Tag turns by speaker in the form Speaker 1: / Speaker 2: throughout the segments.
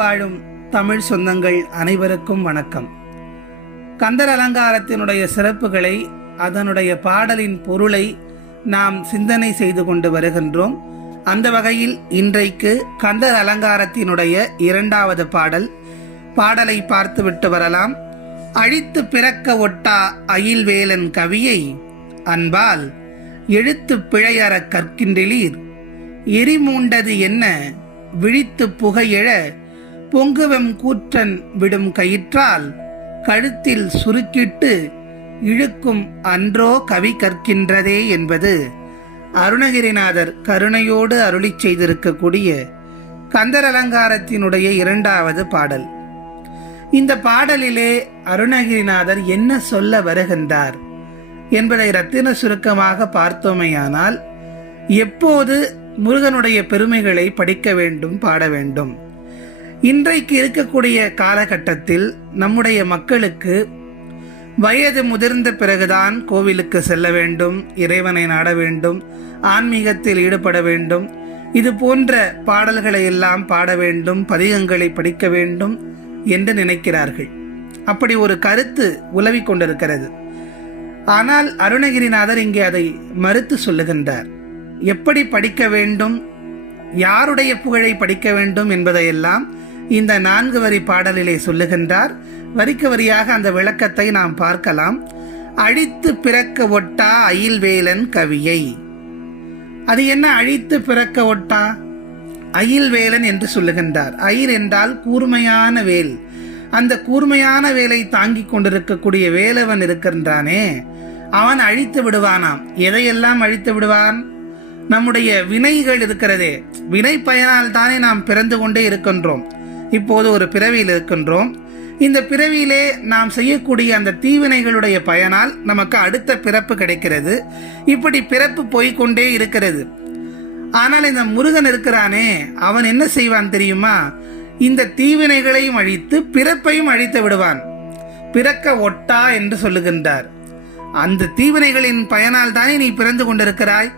Speaker 1: வாழும் தமிழ் சொந்தங்கள் அனைவருக்கும் வணக்கம் கந்தர் அலங்காரத்தினுடைய சிறப்புகளை அதனுடைய பாடலின் பொருளை நாம் சிந்தனை செய்து கொண்டு வருகின்றோம் அந்த வகையில் இன்றைக்கு கந்தர் அலங்காரத்தினுடைய இரண்டாவது பாடல் பாடலை பார்த்துவிட்டு வரலாம் அழித்து பிறக்க ஒட்டா அயில்வேலன் கவியை அன்பால் எழுத்து பிழையற கற்கின்றீர் எரிமூண்டது என்ன விழித்து புகையெழ பொங்குவெம் கூற்றன் விடும் கயிற்றால் கழுத்தில் சுருக்கிட்டு இழுக்கும் அன்றோ கவி கற்கின்றதே என்பது அருணகிரிநாதர் கருணையோடு அருளி செய்திருக்கக்கூடிய கந்தர் அலங்காரத்தினுடைய இரண்டாவது பாடல் இந்த பாடலிலே அருணகிரிநாதர் என்ன சொல்ல வருகின்றார் என்பதை ரத்தின சுருக்கமாக பார்த்தோமையானால் எப்போது முருகனுடைய பெருமைகளை படிக்க வேண்டும் பாட வேண்டும் இன்றைக்கு இருக்கக்கூடிய காலகட்டத்தில் நம்முடைய மக்களுக்கு வயது முதிர்ந்த பிறகுதான் கோவிலுக்கு செல்ல வேண்டும் இறைவனை நாட வேண்டும் ஆன்மீகத்தில் ஈடுபட வேண்டும் இது போன்ற பாடல்களை எல்லாம் பாட வேண்டும் பதிகங்களை படிக்க வேண்டும் என்று நினைக்கிறார்கள் அப்படி ஒரு கருத்து உலவி கொண்டிருக்கிறது ஆனால் அருணகிரிநாதர் இங்கே அதை மறுத்து சொல்லுகின்றார் எப்படி படிக்க வேண்டும் யாருடைய புகழை படிக்க வேண்டும் என்பதையெல்லாம் இந்த நான்கு வரி பாடலிலே சொல்லுகின்றார் வரிக்கு வரியாக அந்த விளக்கத்தை நாம் பார்க்கலாம் அழித்து பிறக்க ஒட்டா அயில்வேலன் கவியை அது என்ன அழித்து பிறக்க ஒட்டா அயில்வேலன் என்று சொல்லுகின்றார் அயில் என்றால் கூர்மையான வேல் அந்த கூர்மையான வேலை தாங்கிக் கொண்டிருக்கக்கூடிய வேலவன் இருக்கின்றானே அவன் அழித்து விடுவானாம் எதையெல்லாம் அழித்து விடுவான் நம்முடைய வினைகள் இருக்கிறதே வினை பயனால் தானே நாம் பிறந்து கொண்டே இருக்கின்றோம் இப்போது ஒரு பிறவியில் இருக்கின்றோம் இந்த பிறவியிலே நாம் செய்யக்கூடிய அந்த தீவினைகளுடைய பயனால் நமக்கு அடுத்த பிறப்பு கிடைக்கிறது இப்படி பிறப்பு போய்கொண்டே இருக்கிறது ஆனால் இந்த முருகன் இருக்கிறானே அவன் என்ன செய்வான் தெரியுமா இந்த தீவினைகளையும் அழித்து பிறப்பையும் அழித்து விடுவான் பிறக்க ஒட்டா என்று சொல்லுகின்றார் அந்த தீவினைகளின் பயனால் தானே நீ பிறந்து கொண்டிருக்கிறாய்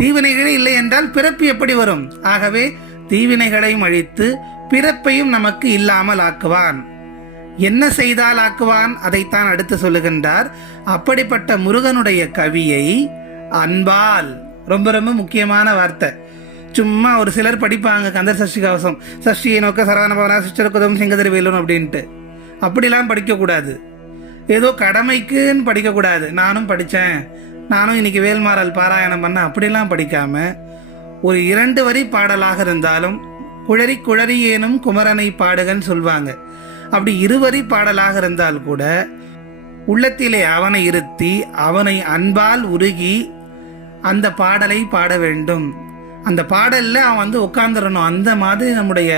Speaker 1: தீவினைகளே இல்லை என்றால் பிறப்பு எப்படி வரும் ஆகவே தீவினைகளையும் அழித்து பிறப்பையும் நமக்கு இல்லாமல் ஆக்குவான் என்ன செய்தால் ஆக்குவான் அதைத்தான் அடுத்து சொல்லுகின்றார் அப்படிப்பட்ட முருகனுடைய கவியை அன்பால் ரொம்ப ரொம்ப முக்கியமான வார்த்தை சும்மா ஒரு சிலர் படிப்பாங்க கந்தர் சஷ்டி கவசம் சஷ்டியை நோக்க சரவணபவனா சிச்சருக்குதம் சிங்கதிரி வேலும் அப்படின்ட்டு அப்படிலாம் படிக்கக்கூடாது ஏதோ கடமைக்குன்னு படிக்கக்கூடாது நானும் படித்தேன் நானும் இன்னைக்கு வேல்மாறல் பாராயணம் பண்ண அப்படிலாம் படிக்காமல் ஒரு இரண்டு வரி பாடலாக இருந்தாலும் குழறி குழறி ஏனும் குமரனை பாடுகன்னு சொல்வாங்க அப்படி இருவரி பாடலாக இருந்தால் கூட உள்ளத்திலே அவனை இருத்தி அவனை அன்பால் உருகி அந்த பாடலை பாட வேண்டும் அந்த பாடலில் அவன் வந்து உட்கார்ந்துடணும் அந்த மாதிரி நம்முடைய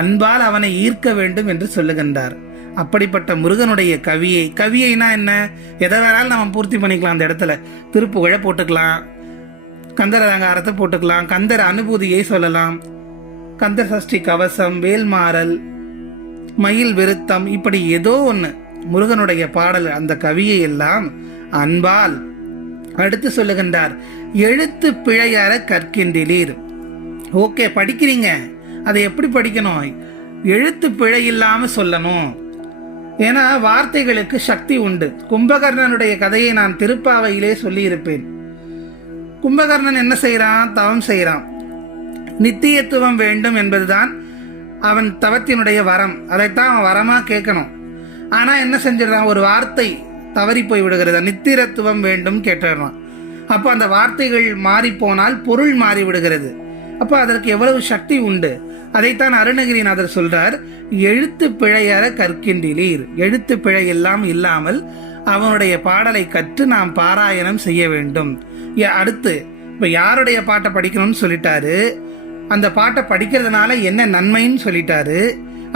Speaker 1: அன்பால் அவனை ஈர்க்க வேண்டும் என்று சொல்லுகின்றார் அப்படிப்பட்ட முருகனுடைய கவியை கவியைனா என்ன எதை வேணாலும் நம்ம பூர்த்தி பண்ணிக்கலாம் அந்த இடத்துல திருப்புகழை போட்டுக்கலாம் கந்தர் அலங்காரத்தை போட்டுக்கலாம் கந்தர் அனுபூதியை சொல்லலாம் கந்தசஷ்டி கவசம் வேல்மாறல் மயில் விருத்தம் இப்படி ஏதோ ஒன்று முருகனுடைய பாடல் அந்த கவியை எல்லாம் அன்பால் அடுத்து சொல்லுகின்றார் எழுத்து பிழையார கற்கின்றீர் ஓகே படிக்கிறீங்க அதை எப்படி படிக்கணும் எழுத்து பிழை இல்லாம சொல்லணும் ஏன்னா வார்த்தைகளுக்கு சக்தி உண்டு கும்பகர்ணனுடைய கதையை நான் திருப்பாவையிலே சொல்லியிருப்பேன் கும்பகர்ணன் என்ன செய்யறான் தவம் செய்யறான் நித்தியத்துவம் வேண்டும் என்பதுதான் அவன் தவத்தினுடைய வரம் அதைத்தான் அவன் வரமாக கேட்கணும் ஆனால் என்ன செஞ்சிடறான் ஒரு வார்த்தை தவறி போய் விடுகிறது நித்திரத்துவம் வேண்டும் கேட்டுறான் அப்போ அந்த வார்த்தைகள் மாறி போனால் பொருள் மாறி விடுகிறது அப்போ அதற்கு எவ்வளவு சக்தி உண்டு அதைத்தான் அருணகிரிநாதர் சொல்றார் எழுத்து பிழையற கற்கின்றீர் எழுத்து பிழை எல்லாம் இல்லாமல் அவனுடைய பாடலை கற்று நாம் பாராயணம் செய்ய வேண்டும் அடுத்து இப்போ யாருடைய பாட்டை படிக்கணும்னு சொல்லிட்டாரு அந்த பாட்டை படிக்கிறதுனால என்ன நன்மைன்னு சொல்லிட்டாரு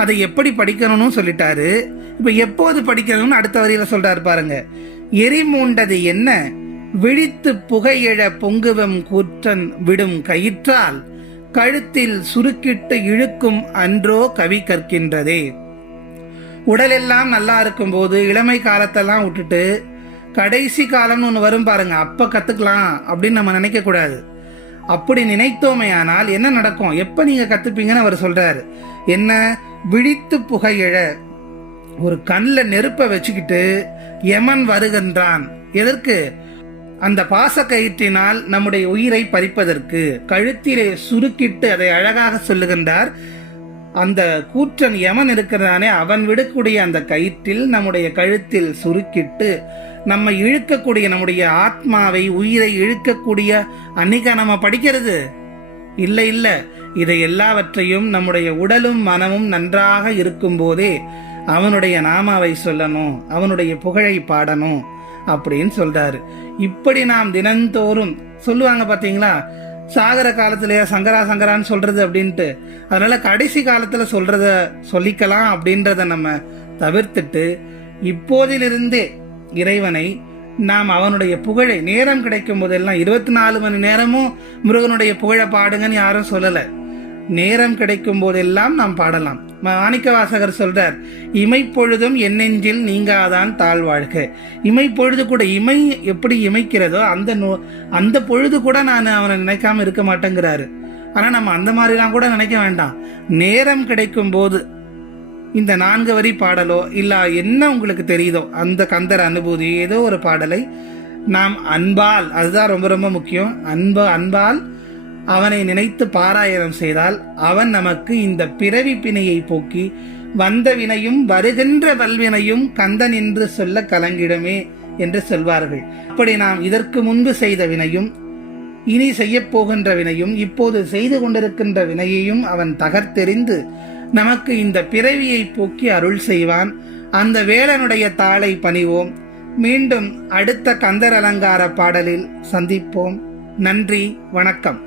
Speaker 1: அதை எப்படி படிக்கணும்னு சொல்லிட்டாரு இப்போ எப்போது படிக்கணும்னு அடுத்த வரியில சொல்றாரு பாருங்க எரிமூண்டது என்ன விழித்து புகையிழ பொங்குவம் கூற்றன் விடும் கயிற்றால் கழுத்தில் சுருக்கிட்டு இழுக்கும் அன்றோ கவி கற்கின்றதே உடலெல்லாம் நல்லா இருக்கும் போது இளமை காலத்தெல்லாம் விட்டுட்டு கடைசி காலம்னு ஒன்று வரும் பாருங்க அப்போ கற்றுக்கலாம் அப்படின்னு நம்ம நினைக்கக்கூடாது அப்படி நினைத்தோமே ஆனால் என்ன நடக்கும் எப்ப நீங்க கத்துப்பீங்கன்னு அவர் சொல்றாரு என்ன விழித்து புகையிழ ஒரு கண்ணில் நெருப்பை வச்சுக்கிட்டு யமன் வருகின்றான் எதற்கு அந்த பாச கயிற்றினால் நம்முடைய உயிரை பறிப்பதற்கு கழுத்திலே சுருக்கிட்டு அதை அழகாக சொல்லுகின்றார் அந்த கூற்றன் எவன் இருக்கிறானே அவன் விடக்கூடிய அந்த கயிற்றில் நம்முடைய கழுத்தில் சுருக்கிட்டு நம்ம இழுக்கக்கூடிய நம்முடைய ஆத்மாவை உயிரை இழுக்கக்கூடிய அன்னைக்கா நம்ம படிக்கிறது இல்லை இல்லை இதை எல்லாவற்றையும் நம்முடைய உடலும் மனமும் நன்றாக இருக்கும்போதே அவனுடைய நாமாவை சொல்லணும் அவனுடைய புகழை பாடணும் அப்படின்னு சொல்றாரு இப்படி நாம் தினந்தோறும் சொல்லுவாங்க பாத்தீங்களா சாகர காலத்திலேயே சங்கரா சங்கரான்னு சொல்றது அப்படின்ட்டு அதனால கடைசி காலத்துல சொல்றத சொல்லிக்கலாம் அப்படின்றத நம்ம தவிர்த்துட்டு இப்போதிலிருந்தே இறைவனை நாம் அவனுடைய புகழை நேரம் கிடைக்கும் போதெல்லாம் இருபத்தி நாலு மணி நேரமும் முருகனுடைய புகழை பாடுங்கன்னு யாரும் சொல்லலை நேரம் கிடைக்கும் போதெல்லாம் நாம் பாடலாம் மாணிக்கவாசகர் சொல்றார் இமைப்பொழுதும் என்னெஞ்சில் நீங்காதான் தாழ் வாழ்க்கை இமைப்பொழுது கூட இமை எப்படி இமைக்கிறதோ அந்த நோ அந்த பொழுது கூட நான் அவனை நினைக்காம இருக்க மாட்டேங்கிறாரு ஆனால் நம்ம அந்த மாதிரிலாம் கூட நினைக்க வேண்டாம் நேரம் கிடைக்கும் போது இந்த நான்கு வரி பாடலோ இல்லை என்ன உங்களுக்கு தெரியுதோ அந்த கந்தர் அனுபூதி ஏதோ ஒரு பாடலை நாம் அன்பால் அதுதான் ரொம்ப ரொம்ப முக்கியம் அன்பு அன்பால் அவனை நினைத்து பாராயணம் செய்தால் அவன் நமக்கு இந்த பிறவி பிணையை போக்கி வந்த வினையும் வருகின்ற வல்வினையும் கந்தன் என்று சொல்ல கலங்கிடமே என்று சொல்வார்கள் இப்படி நாம் இதற்கு முன்பு செய்த வினையும் இனி செய்யப்போகின்ற வினையும் இப்போது செய்து கொண்டிருக்கின்ற வினையையும் அவன் தகர்த்தெறிந்து நமக்கு இந்த பிறவியை போக்கி அருள் செய்வான் அந்த வேளனுடைய தாளை பணிவோம் மீண்டும் அடுத்த கந்தர் அலங்கார பாடலில் சந்திப்போம் நன்றி வணக்கம்